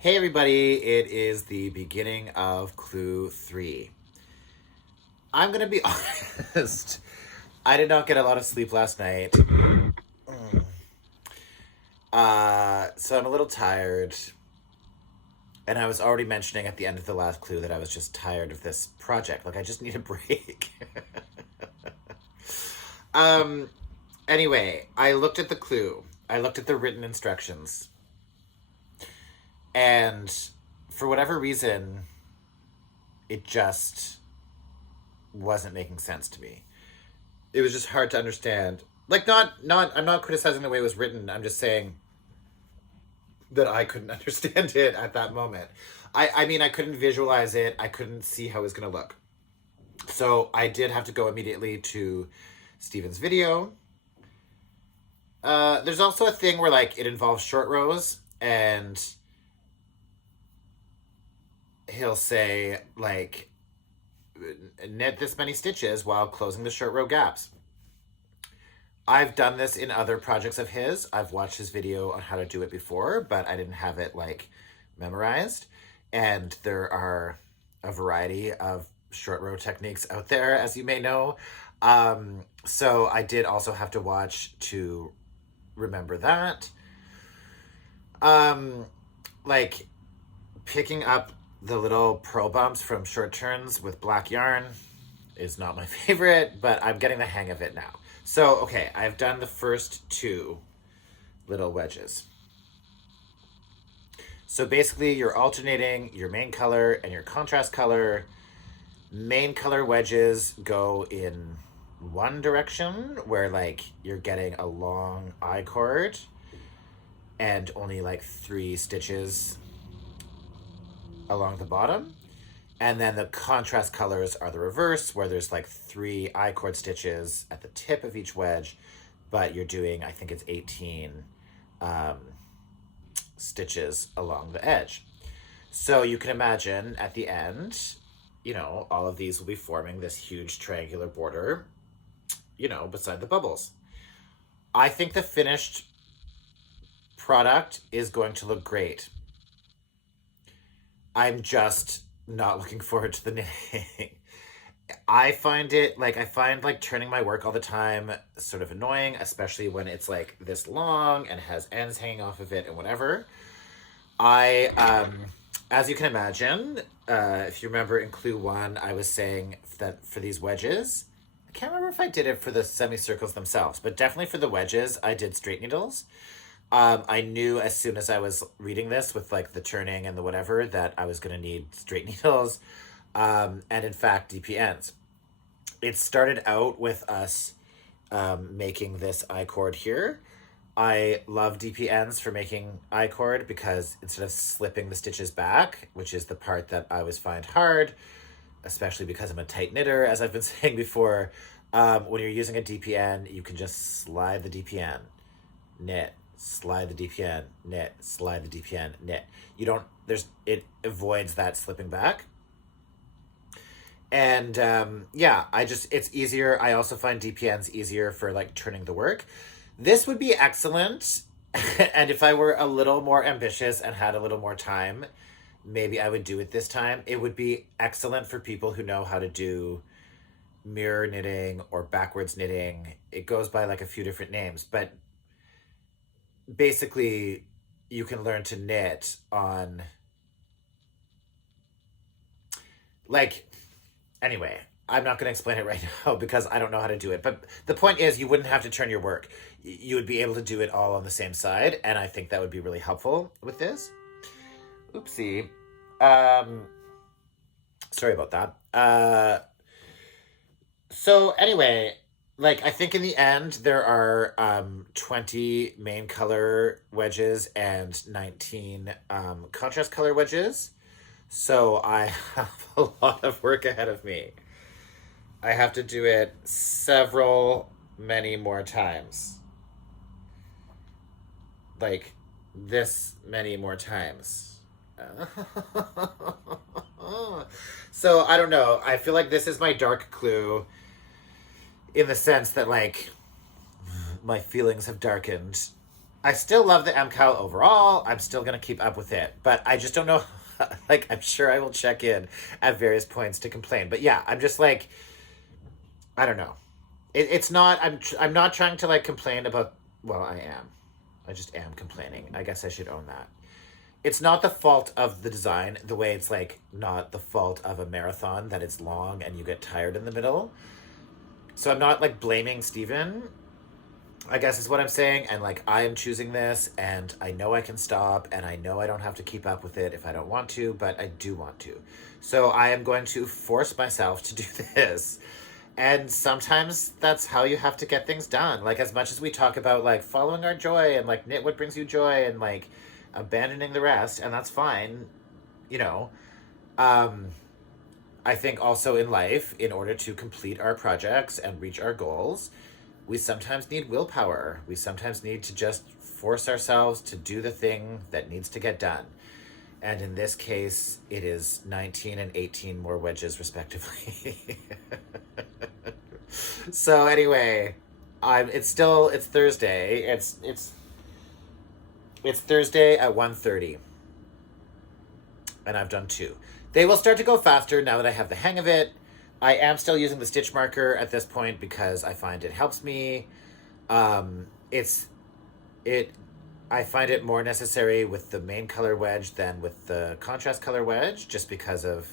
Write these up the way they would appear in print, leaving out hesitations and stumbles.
Hey everybody, it is the beginning of clue 3. I'm gonna be honest, I did not get a lot of sleep last night. So I'm a little tired. And I was already mentioning at the end of the last clue that I was just tired of this project. Like, I just need a break. um, anyway, I looked at the clue. I looked at the written instructions. And for whatever reason, it just wasn't making sense to me. It was just hard to understand. Like, not I'm not criticizing the way it was written. I'm just saying that I couldn't understand it at that moment. I mean, I couldn't visualize it. I couldn't see how it was going to look. So I did have to go immediately to Steven's video. There's also a thing where, like, it involves short rows, and he'll say, like, knit this many stitches while closing the short row gaps. I've done this in other projects of his. I've watched his video on how to do it before, but I didn't have it, like, memorized. And there are a variety of short row techniques out there, as you may know. So I did also have to watch to remember that. Like, picking up the little pro bumps from short turns with black yarn is not my favorite, but I'm getting the hang of it now. So, okay, I've done the first two little wedges. So basically, you're alternating your main color and your contrast color. Main color wedges go in one direction, where, like, you're getting a long I cord and only, like, 3 stitches along the bottom. And then the contrast colors are the reverse, where there's, like, 3 I cord stitches at the tip of each wedge, but you're doing, I think it's 18 stitches along the edge. So you can imagine at the end, you know, all of these will be forming this huge triangular border, you know, beside the bubbles. I think the finished product is going to look great. I'm just not looking forward to the knitting. I find like turning my work all the time sort of annoying, especially when it's like this long and has ends hanging off of it and whatever. As you can imagine, if you remember in clue 1, I was saying that for these wedges, I can't remember if I did it for the semicircles themselves, but definitely for the wedges, I did straight needles. I knew as soon as I was reading this with, like, the turning and the whatever that I was going to need straight needles, and in fact DPNs. It started out with us making this I cord here. I love DPNs for making I cord because instead of slipping the stitches back, which is the part that I always find hard, especially because I'm a tight knitter, as I've been saying before, when you're using a DPN, you can just slide the DPN, knit, slide the DPN, knit, slide the DPN, knit. You don't, it avoids that slipping back. And yeah, it's easier. I also find DPNs easier for, like, turning the work. This would be excellent. And if I were a little more ambitious and had a little more time, maybe I would do it this time. It would be excellent for people who know how to do mirror knitting or backwards knitting. It goes by, like, a few different names, but basically you can learn to knit on, like, anyway, I'm not going to explain it right now because I don't know how to do it. But the point is, you wouldn't have to turn your work. You would be able to do it all on the same side, and I think that would be really helpful with this. Oopsie. Sorry about that. So anyway, like, I think in the end there are 20 main color wedges and 19 contrast color wedges. So I have a lot of work ahead of me. I have to do it many more times. Like, this many more times. So, I don't know. I feel like this is my dark clue in the sense that, like, my feelings have darkened I still love the MKAL overall. I'm still going to keep up with it, but I just don't know. Like, I'm sure I will check in at various points to complain. But yeah, I'm just like, I don't know. It's not, I'm not trying to like complain about, well, I am. I just am complaining. I guess I should own that. It's not the fault of the design, the way it's like not the fault of a marathon that it's long and you get tired in the middle. So I'm not like blaming Steven, I guess is what I'm saying. And like, I am choosing this and I know I can stop and I know I don't have to keep up with it if I don't want to, but I do want to. So I am going to force myself to do this. And sometimes that's how you have to get things done. Like, as much as we talk about like following our joy and like knit what brings you joy and like abandoning the rest, and that's fine, you know. Um, I think also in life, in order to complete our projects and reach our goals, we sometimes need willpower. We sometimes need to just force ourselves to do the thing that needs to get done. And in this case, it is 19 and 18 more wedges, respectively. So anyway, it's Thursday. It's Thursday at 1:30, and I've done two. They will start to go faster now that I have the hang of it. I am still using the stitch marker at this point because I find it helps me. It's it I find it more necessary with the main color wedge than with the contrast color wedge, just because of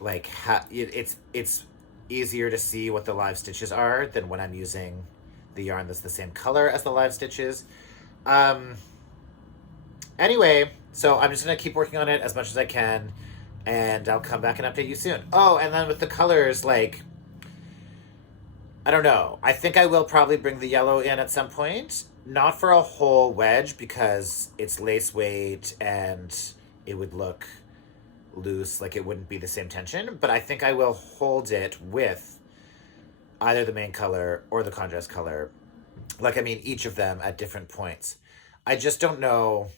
like it's easier to see what the live stitches are than when I'm using the yarn that's the same color as the live stitches. Um, anyway, so I'm just gonna keep working on it as much as I can, and I'll come back and update you soon. Oh, and then with the colors, like, I don't know. I think I will probably bring the yellow in at some point. Not for a whole wedge because it's lace weight and it would look loose, like it wouldn't be the same tension. But I think I will hold it with either the main color or the contrast color. Like, I mean, each of them at different points. I just don't know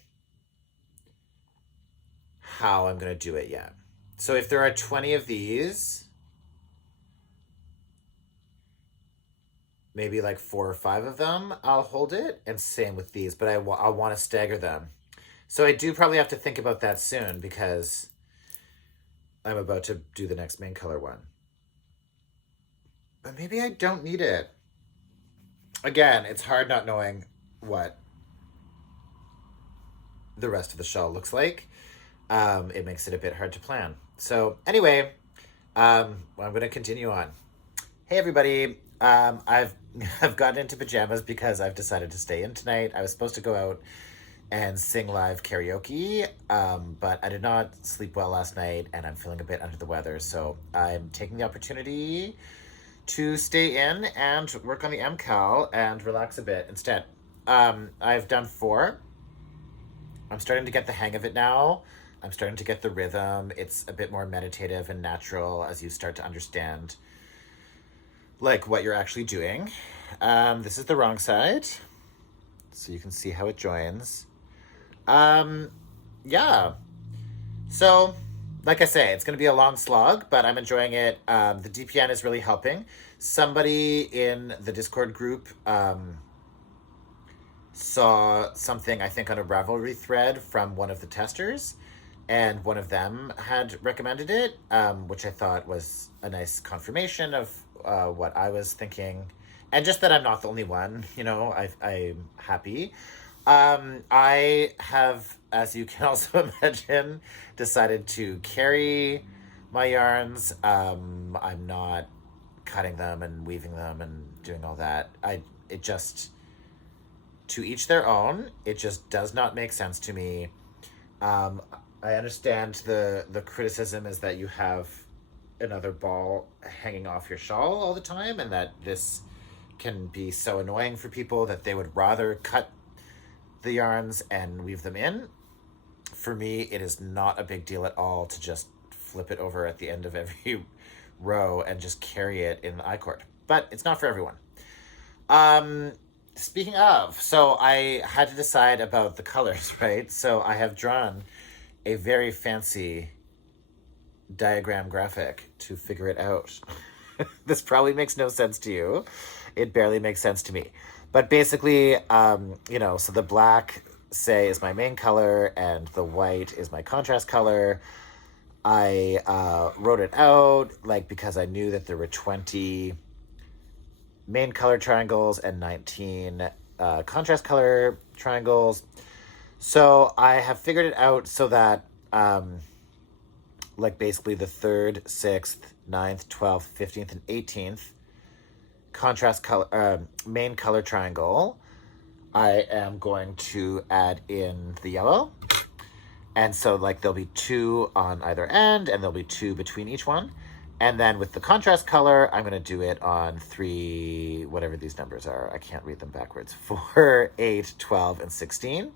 how I'm going to do it yet. So if there are 20 of these, maybe like 4 or 5 of them, I'll hold it. And same with these, but I'll want to stagger them. So I do probably have to think about that soon because I'm about to do the next main color one. But maybe I don't need it. Again, it's hard not knowing what the rest of the shawl looks like. It makes it a bit hard to plan. So anyway, I'm going to continue on. Hey everybody, I've gotten into pajamas because I've decided to stay in tonight. I was supposed to go out and sing live karaoke, but I did not sleep well last night and I'm feeling a bit under the weather. So I'm taking the opportunity to stay in and work on the MKAL and relax a bit instead. I've done 4. I'm starting to get the hang of it now. I'm starting to get the rhythm. It's a bit more meditative and natural as you start to understand like what you're actually doing. This is the wrong side, so you can see how it joins. Yeah. So, like I say, it's going to be a long slog, but I'm enjoying it. The DPN is really helping. Somebody in the Discord group saw something, I think, on a Ravelry thread from one of the testers, and one of them had recommended it, which I thought was a nice confirmation of what I was thinking, and just that I'm not the only one. You know, I'm happy. I have, as you can also imagine, decided to carry my yarns. I'm not cutting them and weaving them and doing all that. It just, to each their own. It just does not make sense to me. I understand the criticism is that you have another ball hanging off your shawl all the time, and that this can be so annoying for people that they would rather cut the yarns and weave them in. For me, it is not a big deal at all to just flip it over at the end of every row and just carry it in the I-cord. But it's not for everyone. Speaking of, so I had to decide about the colors, right? So I have drawn a very fancy diagram graphic to figure it out. This probably makes no sense to you. It barely makes sense to me. But basically, so the black, say, is my main color and the white is my contrast color. I wrote it out like because I knew that there were 20 main color triangles and 19 contrast color triangles. So I have figured it out so that like basically the 3rd, 6th, 9th, 12th, 15th, and 18th contrast color main color triangle, I am going to add in the yellow. And so like there'll be 2 on either end and there'll be 2 between each one. And then with the contrast color, I'm going to do it on 3, whatever these numbers are. I can't read them backwards. 4, 8, 12, and 16.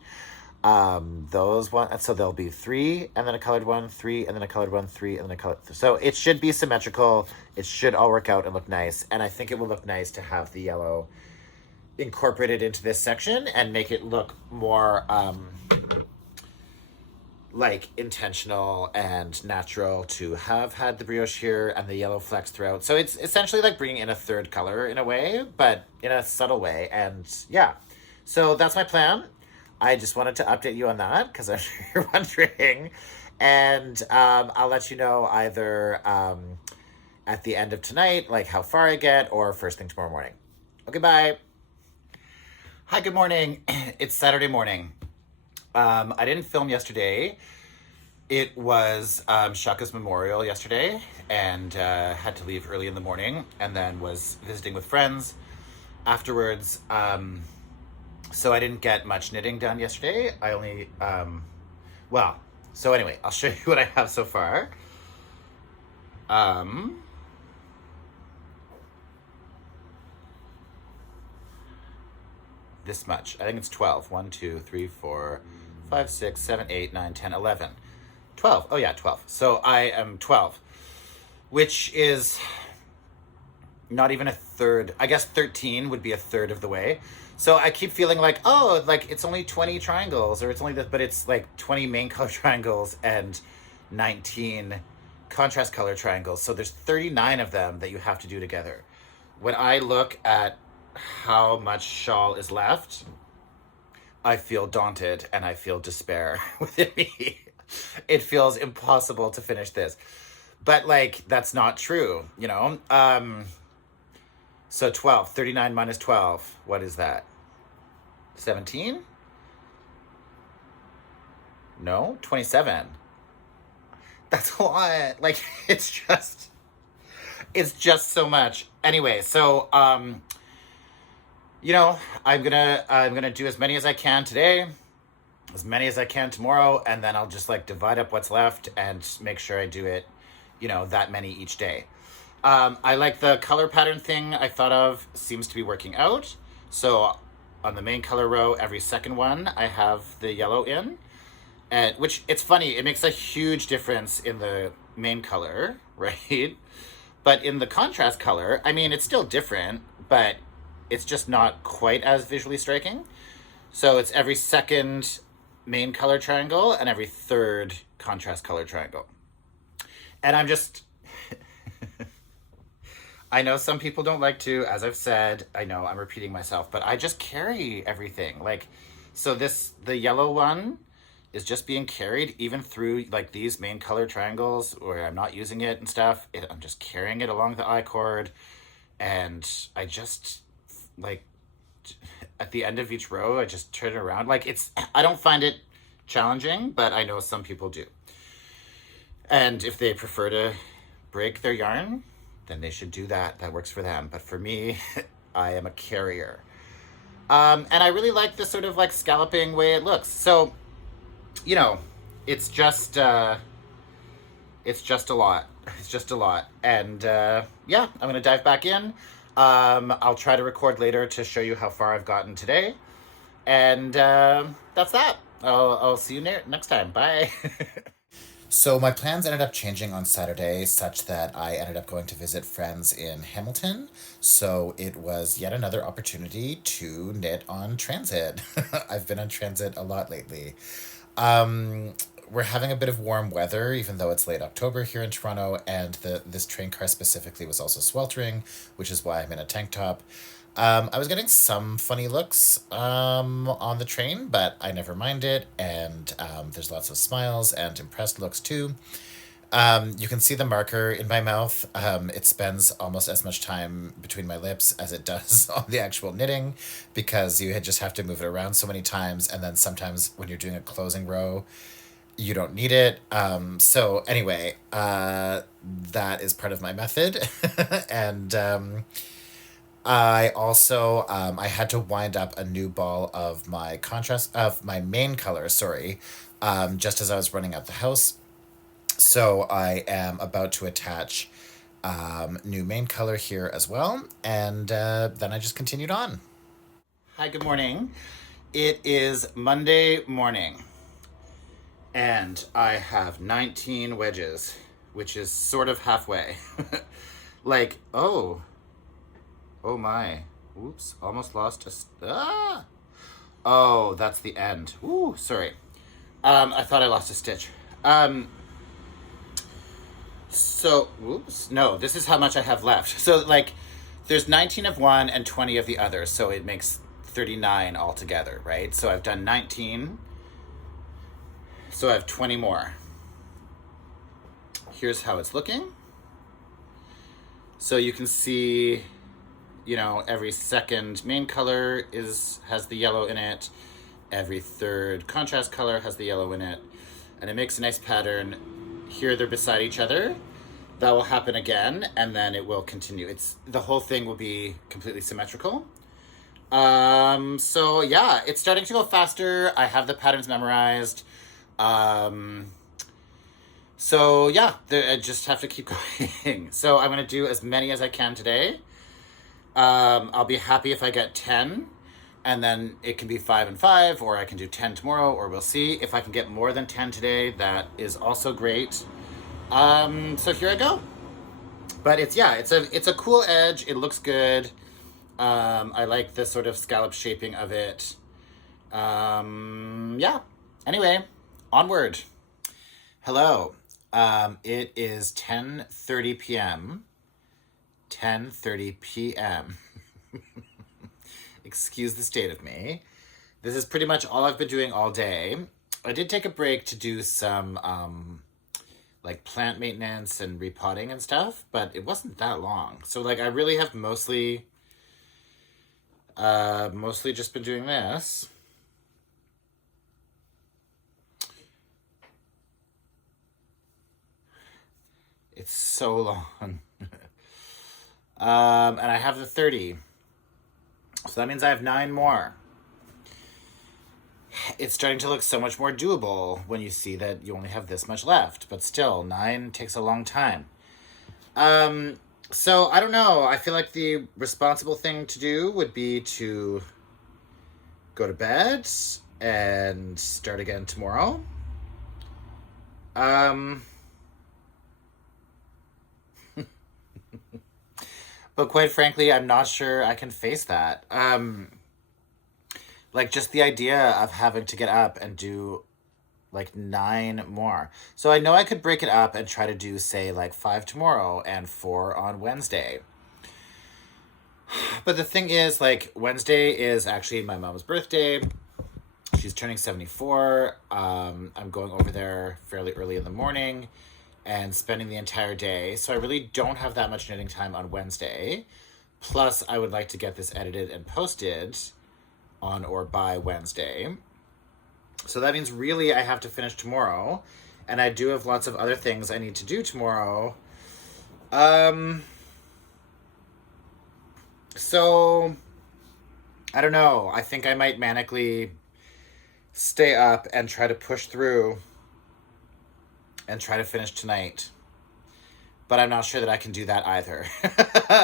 Those one, so there'll be 3 and then a colored one, 3 and then a colored one, 3 and then a colored. So it should be symmetrical. It should all work out and look nice. And I think it will look nice to have the yellow incorporated into this section and make it look more like intentional and natural to have had the brioche here and the yellow flecks throughout. So it's essentially like bringing in a 3rd color in a way, but in a subtle way. And yeah, so that's my plan. I just wanted to update you on that because I'm sure you're wondering. And I'll let you know either at the end of tonight, like how far I get, or first thing tomorrow morning. Okay, bye. Hi, good morning. It's Saturday morning. I didn't film yesterday. It was Shaka's memorial yesterday, and had to leave early in the morning, and then was visiting with friends afterwards. So I didn't get much knitting done yesterday. I only, so anyway, I'll show you what I have so far. This much. I think it's 12. 1, 2, 3, 4, 5, 6, 7, 8, 9, 10, 11. 12. Oh yeah, 12. So I am 12, which is not even a third. I guess 13 would be a third of the way. So I keep feeling like, oh, like it's only 20 triangles, or it's only this, but it's like 20 main color triangles and 19 contrast color triangles. So there's 39 of them that you have to do together. When I look at how much shawl is left, I feel daunted and I feel despair within me. It feels impossible to finish this. But like, that's not true, you know? So 12, 39 minus 12, what is that? 17? No, 27. That's a lot. Like, it's just so much. Anyway, so, I'm gonna do as many as I can today, as many as I can tomorrow, and then I'll just like divide up what's left and make sure I do it, that many each day. I like the color pattern thing I thought of, seems to be working out. So on the main color row, every second one, I have the yellow in, and which it's funny, it makes a huge difference in the main color, right? But in the contrast color, I mean, it's still different, but it's just not quite as visually striking. So it's every second main color triangle and every third contrast color triangle. And I'm just, I know some people don't like to, as I've said, I know I'm repeating myself, but I just carry everything. Like, so the yellow one is just being carried even through like these main color triangles where I'm not using it and stuff. I'm just carrying it along the I cord, and I just like at the end of each row, I just turn it around. Like I don't find it challenging, but I know some people do. And if they prefer to break their yarn, then they should do that. That works for them. But for me, I am a carrier. And I really like this sort of like scalloping way it looks. So, it's just a lot. It's just a lot. And I'm going to dive back in. I'll try to record later to show you how far I've gotten today. And that's that. I'll see you next time. Bye. So my plans ended up changing on Saturday such that I ended up going to visit friends in Hamilton. So it was yet another opportunity to knit on transit. I've been on transit a lot lately. We're having a bit of warm weather, even though it's late October here in Toronto, and this train car specifically was also sweltering, which is why I'm in a tank top. I was getting some funny looks on the train, but I never minded. And there's lots of smiles and impressed looks too. You can see the marker in my mouth. It spends almost as much time between my lips as it does on the actual knitting because you just have to move it around so many times. And then sometimes when you're doing a closing row, you don't need it. So anyway, that is part of my method. And I also I had to wind up a new ball of my main color, sorry, just as I was running out the house. So I am about to attach new main color here as well, and then I just continued on. Hi, good morning. It is Monday morning, and I have 19 wedges, which is sort of halfway. Like, oh my. Oops, almost lost ah! Oh, that's the end. Ooh, sorry. I thought I lost a stitch. Whoops. No, this is how much I have left. So, like, there's 19 of one and 20 of the other, so it makes 39 altogether, right? So I've done 19, so I have 20 more. Here's how it's looking. So you can see, every second main color has the yellow in it. Every third contrast color has the yellow in it. And it makes a nice pattern. Here they're beside each other. That will happen again, and then it will continue. The whole thing will be completely symmetrical. So yeah, it's starting to go faster. I have the patterns memorized. So yeah, I just have to keep going. So I'm gonna do as many as I can today. I'll be happy if I get 10, and then it can be 5 and 5, or I can do 10 tomorrow, or we'll see. If I can get more than 10 today, that is also great. So here I go. But it's a cool edge. It looks good. I like the sort of scallop shaping of it. Yeah. Anyway, onward. Hello. It is 10:30 p.m. 10:30 p.m. Excuse the state of me. This is pretty much all I've been doing all day. I did take a break to do some like plant maintenance and repotting and stuff, but it wasn't that long. So like I really have mostly just been doing this. It's so long. And I have the 30. So that means I have 9 more. It's starting to look so much more doable when you see that you only have this much left. But still, 9 takes a long time. So I don't know. I feel like the responsible thing to do would be to go to bed and start again tomorrow. But quite frankly, I'm not sure I can face that. Like just the idea of having to get up and do like 9 more. So I know I could break it up and try to do, say, like 5 tomorrow and 4 on Wednesday. But the thing is, like, Wednesday is actually my mom's birthday. She's turning 74. I'm going over there fairly early in the morning and spending the entire day. So I really don't have that much knitting time on Wednesday. Plus, I would like to get this edited and posted on or by Wednesday. So that means really I have to finish tomorrow. And I do have lots of other things I need to do tomorrow. So, I don't know. I think I might manically stay up and try to push through and try to finish tonight. But I'm not sure that I can do that either.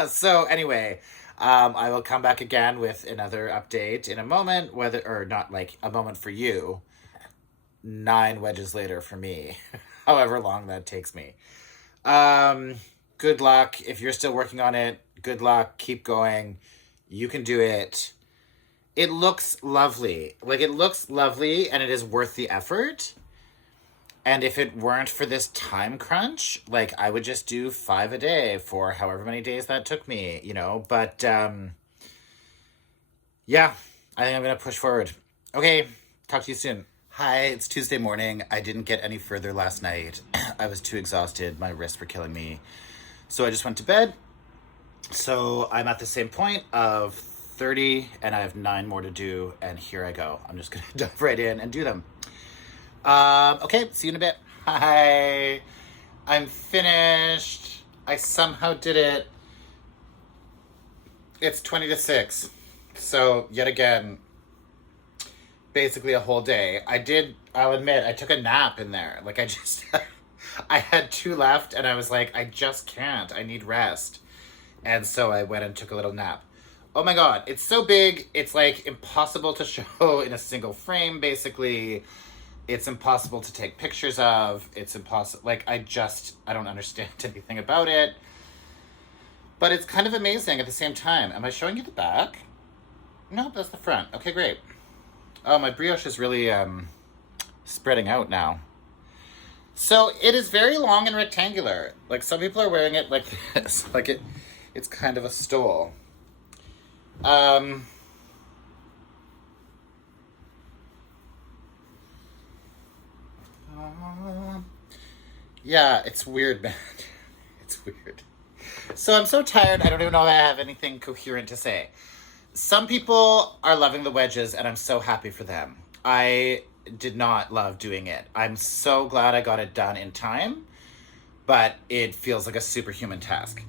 So anyway, I will come back again with another update in a moment, or not like a moment for you. 9 wedges later for me, however long that takes me. Good luck. If you're still working on it, good luck. Keep going. You can do it. It looks lovely. Like, it looks lovely, and it is worth the effort. And if it weren't for this time crunch, like, I would just do 5 a day for however many days that took me, But Yeah, I think I'm gonna push forward. Okay, talk to you soon. Hi, it's Tuesday morning. I didn't get any further last night. I was too exhausted. My wrists were killing me. So I just went to bed. So I'm at the same point of 30 and I have 9 more to do. And here I go. I'm just going to dive right in and do them. Okay, see you in a bit. Hi, I'm finished. I somehow did it. It's 20 to 6. So, yet again, basically a whole day. I'll admit, I took a nap in there. Like, I had 2 left, and I was like, I just can't. I need rest. And so I went and took a little nap. Oh my god, it's so big, it's like impossible to show in a single frame, basically. It's impossible to take pictures of. It's impossible. Like, I don't understand anything about it. But it's kind of amazing at the same time. Am I showing you the back? No, that's the front. Okay, great. Oh, my brioche is really spreading out now. So it is very long and rectangular. Like, some people are wearing it like this. Like, it's kind of a stole. Yeah, it's weird, man. It's weird. So I'm so tired, I don't even know if I have anything coherent to say. Some people are loving the wedges, and I'm so happy for them. I did not love doing it. I'm so glad I got it done in time, but it feels like a superhuman task.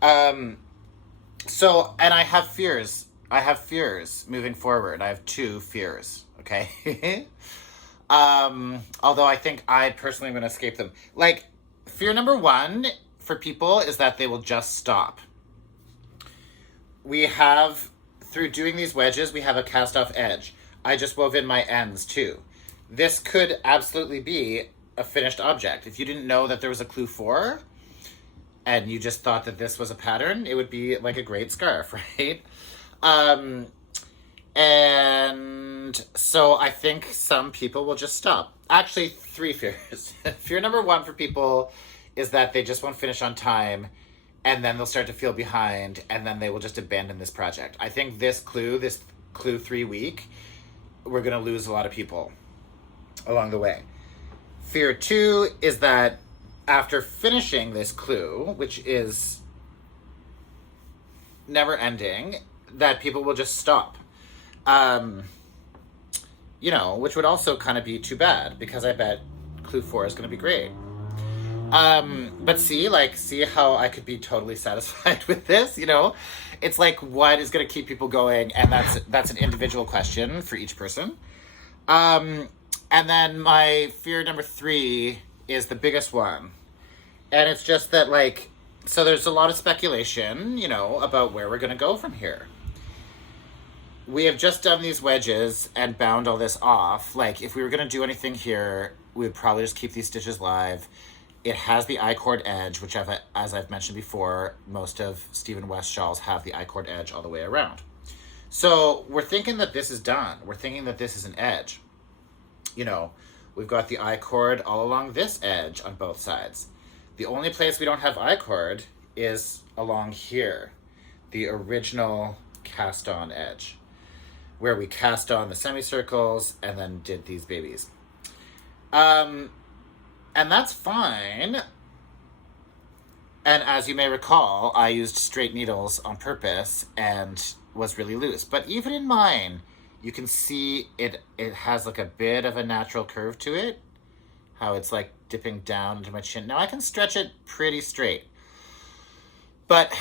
So, and I have fears. I have fears moving forward. I have 2 fears, okay? Although I think I personally am going to escape them. Like, fear number 1 for people is that they will just stop. We have, through doing these wedges, we have a cast off edge. I just wove in my ends too. This could absolutely be a finished object. If you didn't know that there was a clue 4 and you just thought that this was a pattern, it would be like a great scarf, right? And so I think some people will just stop. Actually, 3 fears. Fear number 1 for people is that they just won't finish on time, and then they'll start to feel behind, and then they will just abandon this project. I think this clue 3 week, we're going to lose a lot of people along the way. Fear 2 is that after finishing this clue, which is never ending, that people will just stop. Which would also kind of be too bad, because I bet clue 4 is going to be great. But see how I could be totally satisfied with this, It's like, what is going to keep people going? And that's an individual question for each person. And then my fear number 3 is the biggest one. And it's just that, so there's a lot of speculation, about where we're going to go from here. We have just done these wedges and bound all this off. Like, if we were going to do anything here, we would probably just keep these stitches live. It has the I-cord edge, which, as I've mentioned before, most of Stephen West shawls have the I-cord edge all the way around. So we're thinking that this is done. We're thinking that this is an edge. We've got the I-cord all along this edge on both sides. The only place we don't have I-cord is along here, the original cast-on edge, where we cast on the semicircles and then did these babies. And that's fine. And as you may recall, I used straight needles on purpose and was really loose. But even in mine, you can see it has like a bit of a natural curve to it. How it's like dipping down into my chin. Now I can stretch it pretty straight. But,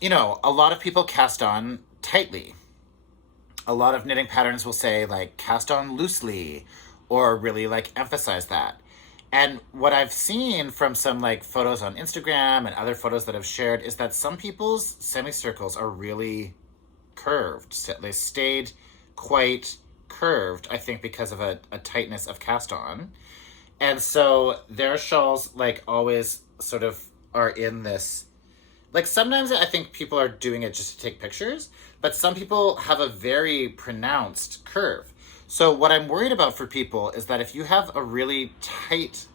a lot of people cast on tightly. A lot of knitting patterns will say cast on loosely, or really emphasize that. And what I've seen from some photos on Instagram and other photos that I've shared is that some people's semicircles are really curved. They stayed quite curved, I think, because of a tightness of cast on. And so their shawls always sort of are in this. Sometimes I think people are doing it just to take pictures, but some people have a very pronounced curve. So what I'm worried about for people is that if you have a really tight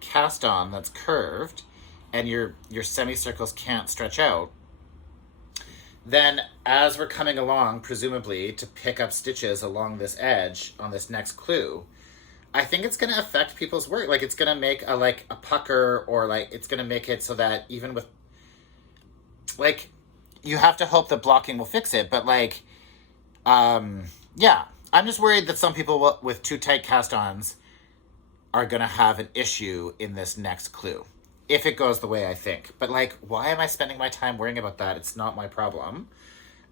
cast on that's curved and your semicircles can't stretch out, Then as we're coming along, presumably to pick up stitches along this edge on this next clue, I think it's going to affect people's work. Like, it's going to make a pucker, or like it's going to make it so that even with, like, you have to hope that blocking will fix it. But like, yeah, I'm just worried that some people with too tight cast-ons are going to have an issue in this next clue, if it goes the way I think. But like, why am I spending my time worrying about that? It's not my problem.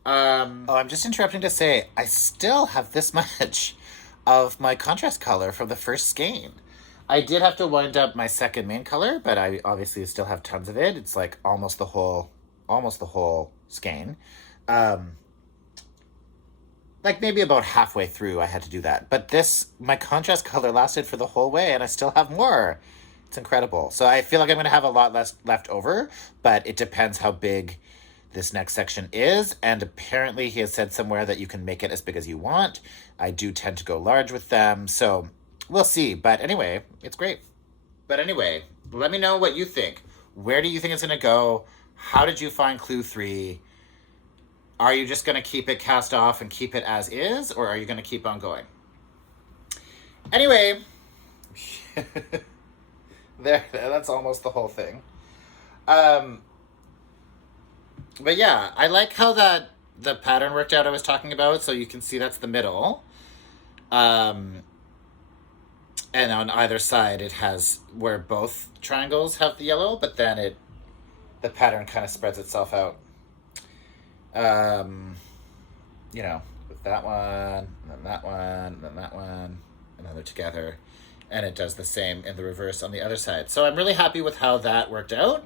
Oh, I'm just interrupting to say, I still have this much of my contrast color from the first skein. I did have to wind up my second main color, but I obviously still have tons of it. It's like almost the whole skein. Like maybe about halfway through I had to do that. But my contrast color lasted for the whole way, and I still have more. It's incredible. So I feel like I'm going to have a lot less left over, but it depends how big this next section is. And apparently he has said somewhere that you can make it as big as you want. I do tend to go large with them, so we'll see. But anyway, it's great. But anyway, let me know what you think. Where do you think it's going to go? How did you find clue 3? Are you just going to keep it cast off and keep it as is, or are you going to keep on going? Anyway, that's almost the whole thing. But yeah, I like how the pattern worked out I was talking about. So you can see that's the middle. And on either side it has where both triangles have the yellow, but then the pattern kind of spreads itself out. You know, with that one, and then that one, and then that one, and then they're together. And it does the same in the reverse on the other side. So I'm really happy with how that worked out.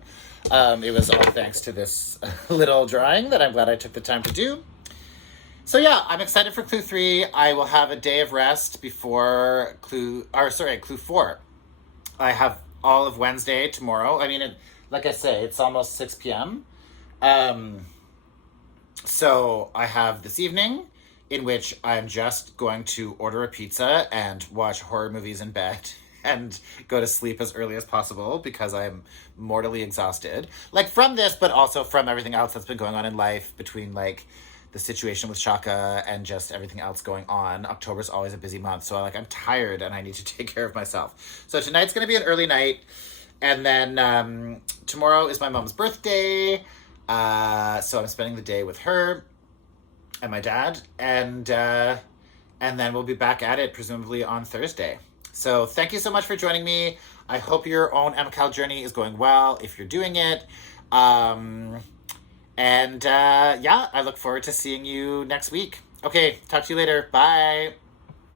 It was all thanks to this little drawing that I'm glad I took the time to do. So yeah, I'm excited for clue 3. I will have a day of rest before clue 4. I have all of Wednesday tomorrow. I mean, like I say, it's almost 6 p.m. So I have this evening, in which I'm just going to order a pizza and watch horror movies in bed and go to sleep as early as possible because I'm mortally exhausted. Like from this, but also from everything else that's been going on in life, between like the situation with Shaka and just everything else going on. October's always a busy month, so I'm tired and I need to take care of myself. So tonight's going to be an early night, and then tomorrow is my mom's birthday. So I'm spending the day with her and my dad, and then we'll be back at it presumably on Thursday. So thank you so much for joining me. I hope your own MKAL journey is going well if you're doing it. Yeah, I look forward to seeing you next week. Okay, talk to you later. Bye.